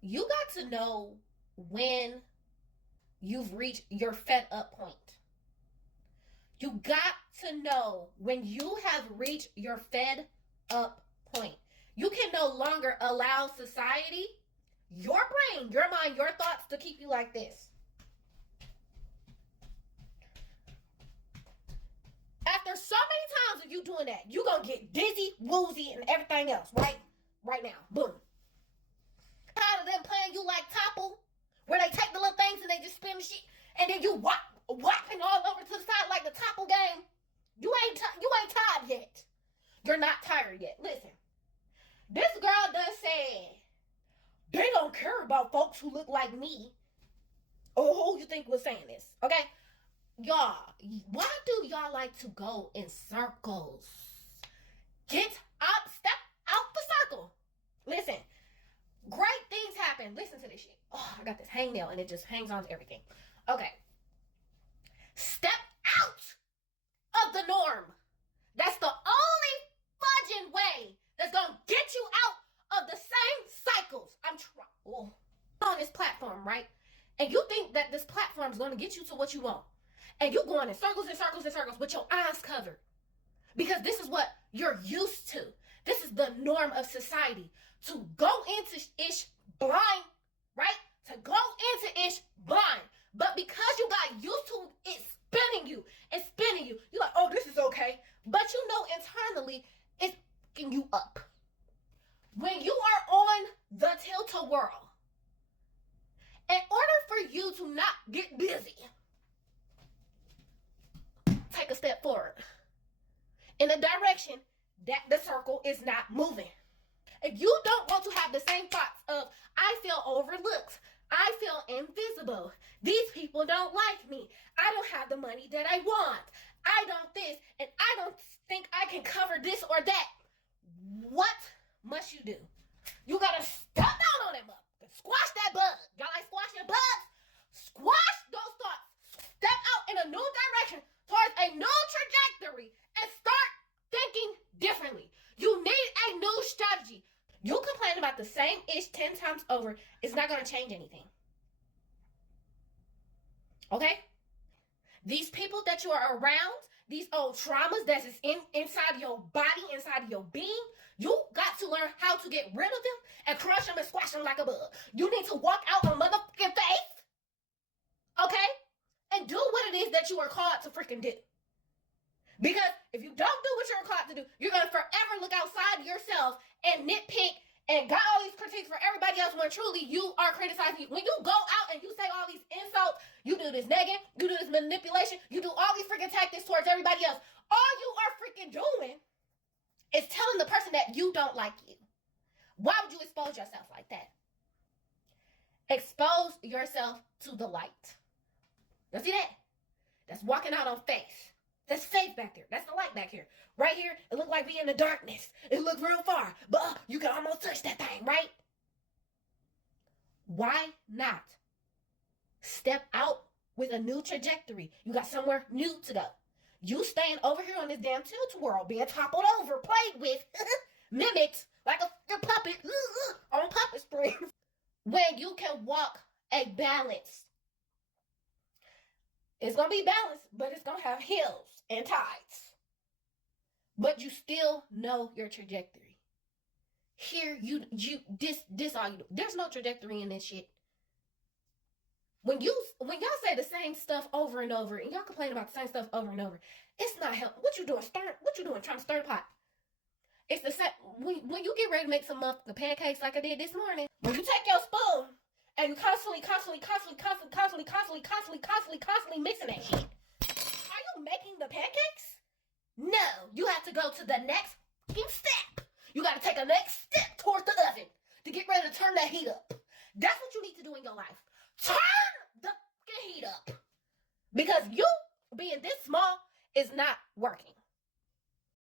You got to know when you've reached your fed up point. You got to know when you have reached your fed up point. You can no longer allow society, your brain, your mind, your thoughts to keep you like this. After so many times of you doing that, you're going to get dizzy, woozy, and everything else, right? Right now. Boom. Tired of them playing you like Topple, where they take the little things and they just spin the shit, and then you whopping all over to the side like the Topple game. You ain't tired yet. You're not tired yet. Listen, this girl done said they don't care about folks who look like me. Oh, who you think was saying this? Okay, y'all. Why do y'all like to go in circles? Get up, step out the circle. Listen. Great things happen. Listen to this shit. Oh, I got this hangnail and it just hangs on to everything. Okay. Step out of the norm. That's the only fudging way that's going to get you out of the same cycles. I'm trying on this platform, right? And you think that this platform is going to get you to what you want. And you're going in circles and circles and circles with your eyes covered. Because this is what you're used to. This is the norm of society. To go into ish blind, right? To go into ish blind. But because you got used to it spinning you and spinning you, you're like, oh, this is okay. But you know internally, it's fucking you up. When you are on the tilt-a-whirl, in order for you to not get busy, take a step forward in a direction that the circle is not moving. If you don't want to have the same thoughts of, I feel overlooked, I feel invisible, these people don't like me, I don't have the money that I want, I don't this, and I don't think I can cover this or that, what must you do? You gotta step down on that bug. Squash that bug. Y'all like squashing bugs? Squash those thoughts. Step out in a new direction towards a new trajectory and start thinking differently. You need a new strategy. You complain about the same ish 10 times over. It's not going to change anything. Okay? These people that you are around, these old traumas that is inside of your body, inside of your being, you got to learn how to get rid of them and crush them and squash them like a bug. You need to walk out on motherfucking faith. Okay? And do what it is that you are called to freaking do. Because if you don't do what you're called to do, you're going to forever look outside yourself and nitpick and got all these critiques for everybody else when truly you are criticizing you. When you go out and you say all these insults, you do this negging, you do this manipulation, you do all these freaking tactics towards everybody else. All you are freaking doing is telling the person that you don't like you. Why would you expose yourself like that? Expose yourself to the light. You see that? That's walking out on faith. That's faith back there. That's the light back here. Right here, it looked like being in the darkness. It looked real far, but you can almost touch that thing, right? Why not step out with a new trajectory? You got somewhere new to go. You staying over here on this damn tilt-a-whirl, being toppled over, played with, mimicked like a puppet on puppet springs. When you can walk a balanced, it's going to be balanced, but it's going to have hills and tides. But you still know your trajectory. Here, this all you do. There's no trajectory in this shit. When y'all say the same stuff over and over, and y'all complain about the same stuff over and over, it's not helping. What you doing? Trying to stir the pot. It's the same. When you get ready to make some motherfucking pancakes like I did this morning, when you take your spoon, and you constantly mixing that shit. Are you making the pancakes? No. You have to go to the next step. You got to take a next step towards the oven to get ready to turn that heat up. That's what you need to do in your life. Turn the heat up. Because you being this small is not working.